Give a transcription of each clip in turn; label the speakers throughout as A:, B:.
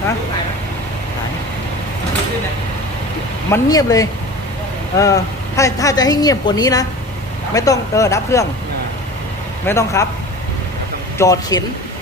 A: ฮะมันเงียบเลยถ้าจะให้เงียบกว่านี้นะไม่ต้องดับเครื่องไม่ต้องครับจอดเข็น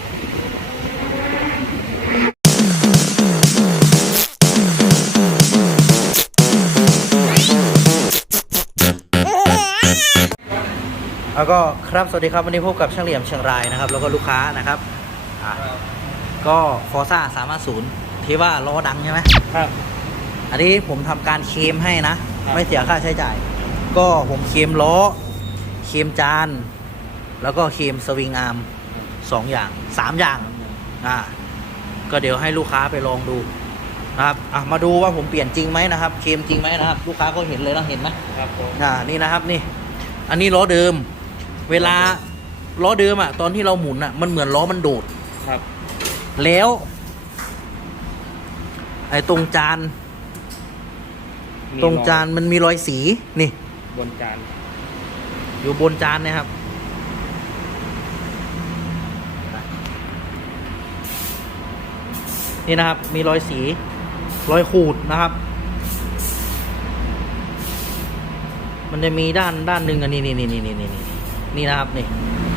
A: แล้วก็ครับสวัสดีครับวันนี้พบกับช่างเหลี่ยมเชียงรายนะครับแล้วก็ลูกค้านะครับก็ฟอร์ซ่า350ที่ว่าล้อดังใช่ไหมครับอันนี้ผมทำการเคลมให้นะไม่เสียค่าใช้จ่ายก็ผมเคลมล้อเคลมจานแล้วก็เคลมสวิงอาร์ม2อย่าง3อย่างก็เดี๋ยวให้ลูกค้าไปลองดูนะครับมาดูว่าผมเปลี่ยนจริงไหมนะครับเคลมจริงไหมนะครับลูกค้าก็เห็นเลยนะเห็นไหมครับผมนี่นะครับนี่อันนี้ล้อเดิมเวลาล้อเดิมตอนที่เราหมุนมันเหมือนล้อมันโดดครับแล้วไอ้ตรงจานมันมีรอยสีนี่
B: บนจาน
A: อยู่บนจานนะครับนี่นะครับมีรอยสีรอยขูดนะครับมันจะมีด้านหนึ่งนี่นะครับนี่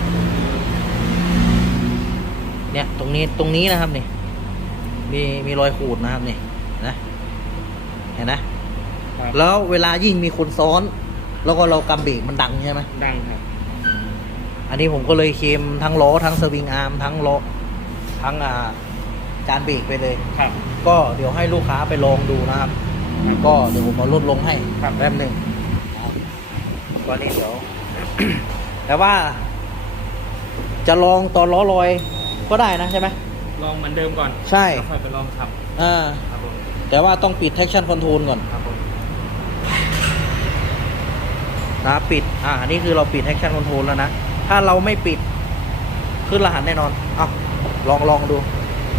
A: เนี่ยตรงนี้นะครับนี่มีรอยขูดนะครับนี่นะเห็นนะแล้วเวลายิ่งมีคนซ้อนแล้วก็เรากำเบรกมันดังใช่ไหม
B: ดังครับ
A: อันนี้ผมก็เลยเคลมทั้งล้อทั้งสวิงอาร์มทั้งล้อทั้งจานเบรกไปเลย
B: ครับ
A: ก็เดี๋ยวให้ลูกค้าไปลองดูนะครับก็เดี๋ยวผมมาลดลงให้แป๊บหนึ่งตอนนี้เดี๋ยว แต่ว่าจะลองตอนล้อลอยก็ได้นะใช่ไหม
B: ลองเหมือนเดิมก่อน
A: ใช่
B: ค่อยไปลองขับ
A: ครับผมแต่ว่าต้องปิด traction control ก่อน
B: ครับผม
A: นะปิดอันนี้คือเราปิด traction control แล้วนะถ้าเราไม่ปิดขึ้นรหัสแน่นอนลองดู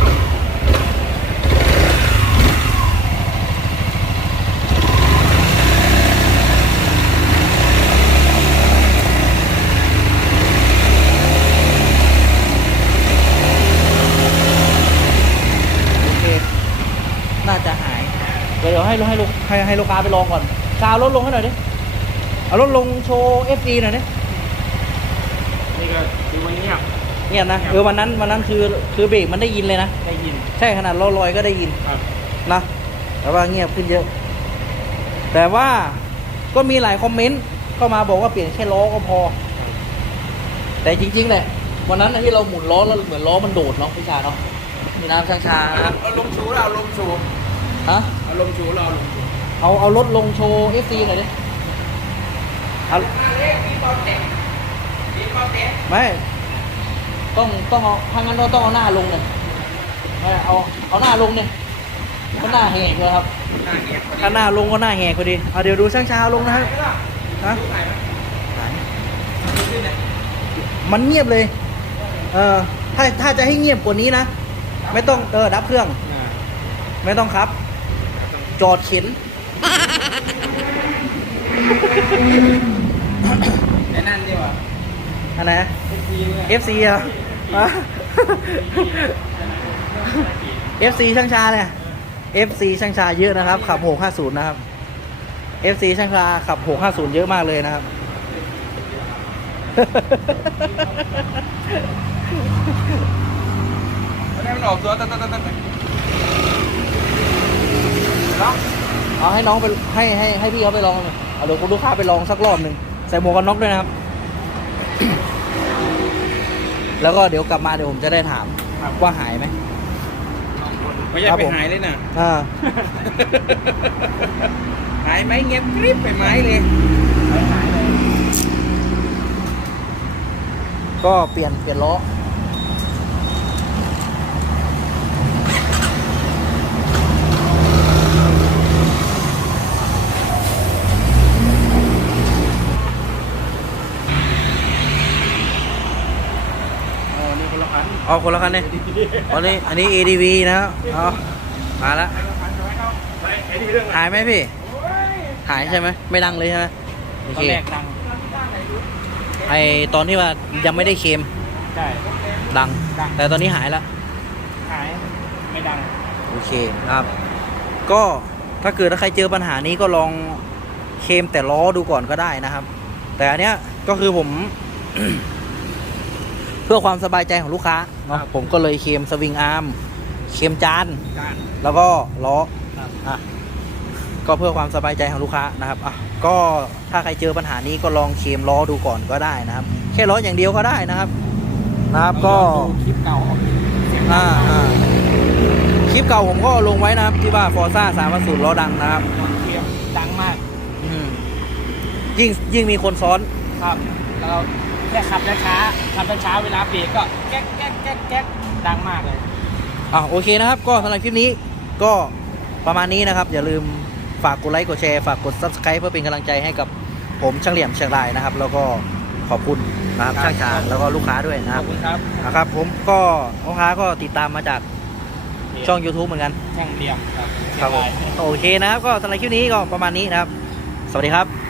A: น่าจะหายเดี๋ยวให้ลูกค้าไปลองก่อนชาลดลงให้หน่อยดิเอาลดลงโชว์ FG หน่อยดิ
B: นี่ก็ดูวันนี้
A: เงียบนะวันนั้นคือเบรกมันได้ยินเลยนะ
B: ได้ยิน
A: ใช่ขนาดล้อลอยก็ได้ยินนะแต่ว่าเงียบขึ้นเยอะแต่ว่าก็มีหลายคอมเมนต์เข้ามาบอกว่าเปลี่ยนแค่ล้อก็พอแต่จริงๆแหละวันนั้นที่เราหมุนล้อแล้วเหมือนล้อมันโดดเนาะพี่ชาเนาะมีน้ำชา
B: เอาลงชูเราลงชูเอาลงชูเราลงชู
A: เอารถลงโชว์ FC หน่อยดิไม่ต้องเอาถ้างั้นเราต้องเอาหน้าลงเลยไม่เอาหน้าลงเนี่ยก็หน้าแหกเลยครับถ้าหน้าลงก็หน้าแหกพอดีเดี๋ยวดูช่างชาลงนะครับนะมันเงียบเลยถ้าจะให้เงียบกว่านี้นะไม่ต้องดับเครื่องไม่ต้องครับจอดเข็น
B: ไอ้นั่นดีกว่า
A: อะไรนะ FC FC ช่างชาเนี่ย FC ช่างชาเยอะนะครับขับ650นะครับ FC ช่างชาขับ650เยอะมากเลยนะครับ
B: ให้มันออกตัว
A: เอาให้น้องไปให้พี่เขาไปลองเลยเอาเดี๋ยวคุณลูกค้าไปลองสักรอบหนึ่งใส่หมวกกันน็อกด้วยนะครับ แล้วก็เดี๋ยวกลับมาเดี๋ยวผมจะได้ถามว่าหายไหม
B: ไม่อยากไปหายเลยนะหายไหมเงียบกริบไปไหมเลยหายเลย
A: ก็เปลี่ยนล้อคนละคันเนี่ยอันนี้ ADV นะครับมาแล้วหายไหมพี่หายใช่ไหมไม่ดังเลยใช่ไหม
B: ตอนแรกดัง
A: ตอนที่ว่ายังไม่ได้เคลม
B: ใช่
A: ดังแต่ตอนนี้หายแล้ว
B: หายไม่ดัง
A: โอเคนะครับ ก็ถ้าเกิดใครเจอปัญหานี้ก็ลองเคลมแต่ล้อดูก่อนก็ได้นะครับ แต่อันเนี้ยก็คือผม เพื่อความสบายใจของลูกค้าเนาะผมก็เลยเคลมสวิงอาร์มเคลมจาน
B: จาน
A: แล้วก็ล้อ
B: ครับ
A: อ่ะก็เพื่อความสบายใจของลูกค้านะครับอ่ะก็ถ้าใครเจอปัญหานี้ก็ลองเคลมล้อดูก่อนก็ได้นะครับ แค่ล้ออย่างเดียวก็ได้นะครับก็
B: ดูคลิปเก่าเสียงดั
A: อ่าง
B: มาก
A: คลิปเก่าผมก็ลงไว้นะครับที่ว่า Forza 3.0 ล้อดังนะครับ
B: ตอนเทียมดังมาก
A: อืมยิ่งมีคนซ้อน
B: ครับแล้วแค่ขับช้าๆขับช้าๆเวลาเบรกก็แก๊กแก๊กแก๊กแก๊กดังมากเลย
A: โอเคนะครับ ก็สำหรับคลิปนี้ก็ประมาณนี้นะครับ อย่าลืมฝากกดไลค์กดแชร์ฝากกด Subscribe เพื่อเป็นกำลังใจให้กับผมช่างเหลี่ยมเชียงรายนะครับ แล้วก็ขอบคุณนะครับ
B: ครับ
A: ช่างชางแล้วก็ลูกค้าด้วยนะ
B: ข
A: ค
B: อ
A: รั
B: บบ คุณครับ
A: นะครับ ผมก็ลูกค้าก็ติดตามมาจากช่อง YouTube เหมือนกัน
B: ช่างเหลี่ยมครับ
A: ครับผมโอเคนะครับ ก็สำหรับคลิปนี้ก็ประมาณนี้นะครับ สวัสดีครับ